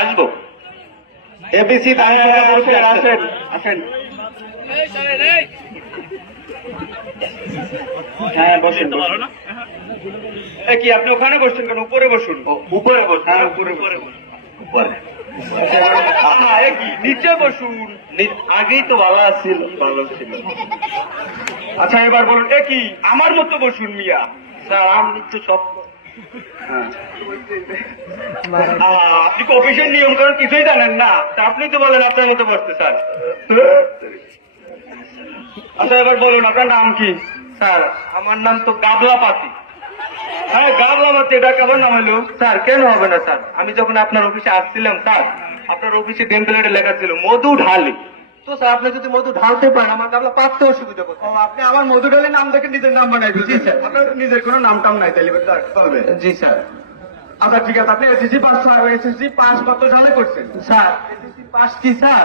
আসবো এবিসি আসেন আসেন। হ্যাঁ বসেন। কি আপনি ওখানে বসছেন কেন? উপরে বসুন। উপরে বস। হ্যাঁ উপরে উপরে উপরে নিচে বসুন। আগেই তো ভালো ছিল, ভালো ছিল। আচ্ছা এবার বলুন, কি আমার মতো বসুন মিয়া। স্যার আপনি তো সব আপনি তো অফিসের নিয়ম কারণ কিছুই জানেন না, তা আপনি তো বলেন আপনার মতো বসতে স্যার। আচ্ছা এবার বলুন আপনার নাম কি? স্যার আমার নাম তো গাবলা পাতি। হ্যাঁ গাবলা মাতি, এটা কেমন নাম হলো? স্যার কেন হবে না স্যার? আমি যখন আপনার অফিসে আসছিলাম স্যার, আপনার অফিসে ডেন্টালেটে লেখা ছিল মধু ঢালি। তো স্যার আপনি যদি মধু ঢালতে পারেন আমার গাবলা পাততে অসুবিধা কোথায়? আপনি আমার মধুডালি নাম দেখে নিজের নাম বানাই দিচ্ছি স্যার। আপনার নিজের কোনো নাম টাম নাই তাইলে চলবে? জি স্যার। আচ্ছা ঠিক আছে, আপনি এসএসসি পাস কত সালে করছেন? স্যার এসএসসি পাস কি স্যার?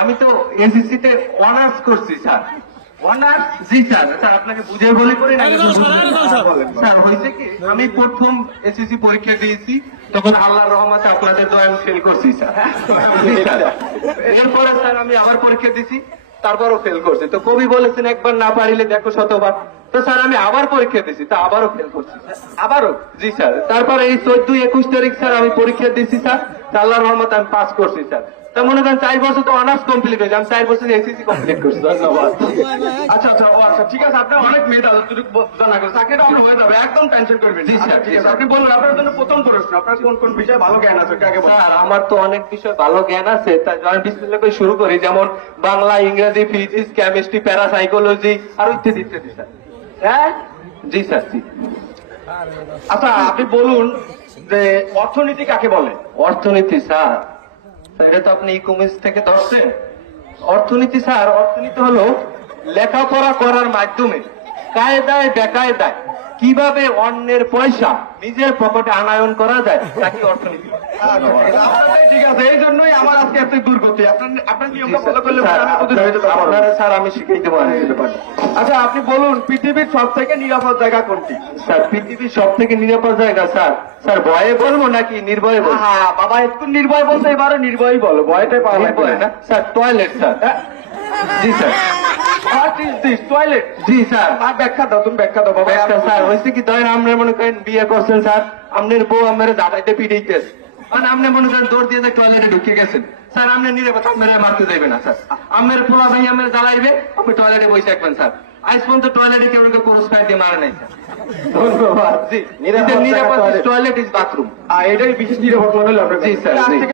আমি তো এসএসসি তে অনার্স করছি স্যার। অনার্স? জি স্যার। স্যার আপনাকে বুঝে বলি করি না স্যার, হয়েছে কি আমি প্রথম এসএসসি পরীক্ষা দিয়েছি, তখন আল্লাহর রহমতে আপনাদের দয়া আমি ফেল করছি স্যার। জি স্যার। এরপরে স্যার আমি আবার পরীক্ষা দিয়েছি, তারপরও ফেল করছি। তো কবি বলেছেন একবার না পারিলে দেখো শতবার। তো স্যার আমি আবার পরীক্ষা দিয়েছি, তা আবারও ফেল করছি। আবারও? জি স্যার। তারপরে এই 14-21 তারিখ স্যার আমি পরীক্ষা দিয়েছি স্যার, আল্লাহর রহমতে আমি পাস করছি স্যার। তা মনে করেন 4 বছর তো অনার্স কমপ্লিট হয়েছে, আমি 4 বছর এসএসসি কমপ্লিট করছি। ধন্যবাদ। আচ্ছা আচ্ছা আচ্ছা ঠিক আছে, আপনার অনেক মেধা যতটুকু জানা গেল, চাকরিটা আপনার হয়ে যাবে, একদম টেনশন করবেন। জি স্যার। ঠিক আছে, আপনি বলুন আপনার জন্য প্রথম প্রশ্ন, আপনার কোন কোন বিষয়ে ভালো জ্ঞান আছে আগে বলুন। স্যার আমার তো অনেক বিষয় ভালো জ্ঞান আছে, তাই আমি বিসমিল্লাহ করে শুরু করি, যেমন বাংলা, ইংরেজি, ফিজিক্স, কেমিস্ট্রি, প্যারাসাইকোলজি আর ইত্যাদি ইত্যাদি স্যার। হ্যাঁ জি স্যার। জি। আচ্ছা আপনি বলুন যে অর্থনীতি কাকে বলে? অর্থনীতি স্যার, এটা তো আপনি ইকোনমিক্স থেকে ধরছেন। অর্থনীতি স্যার, অর্থনীতি হলো লেখাপড়া করার মাধ্যমে কায়দায় বেকায়দায় কিভাবে অন্যের পয়সা নিজের পকেটে আনায়ন করা যায় তাকে অর্থনীতি বলে। ঠিক আছে, এই জন্যই আমার আজকে এত দুর্গতি। আপনার নিয়মটা ফলো করলে আপনারা স্যার আমি শিখাইতে পারি। আচ্ছা আপনি বলুন পৃথিবীর সব থেকে নিরাপদ জায়গা কোনটি? স্যার পৃথিবীর সব থেকে নিরাপদ জায়গা স্যার, স্যার ভয়ে বলবো নাকি নির্ভয়ে বলবো? হ্যাঁ বাবা একটু নির্ভয় বলতে এবারও নির্ভয়ই বলো, ভয়টাই পাওয়া নির্ভয় না স্যার, টয়লেট স্যার। জি স্যার। টয়লেট? জি স্যার। ব্যাখ্যা দাও, তুমি ব্যাখ্যা দাও বাবা। স্যার হয়েছে কি, ধরেন আপনার মনে করেন বিয়ে করছেন স্যার, আপনার বউ আপনার দাদাইতে পিড়াইতেছে, মানে আপনি মনে করেন দৌড় দিয়ে টয়লেটে ঢুকে গেছেন স্যার, আপনি নিরাপদ, আপনারা মারতে যাইবে না স্যার। আপনার পোলা ভাই আপনার জ্বালাইবে, আপনি টয়লেটে বসে থাকবেন স্যার। আজ পর্যন্ত টয়লেটে কেউ ক্রস ফায়ার দিয়ে মারা নাই স্যার। ধন্যবাদ। জি, নিরাপদ টয়লেট ইজ বাথরুম। এটাই বিশেষ নিরাপদ মনে হলো আপনার? জি স্যার।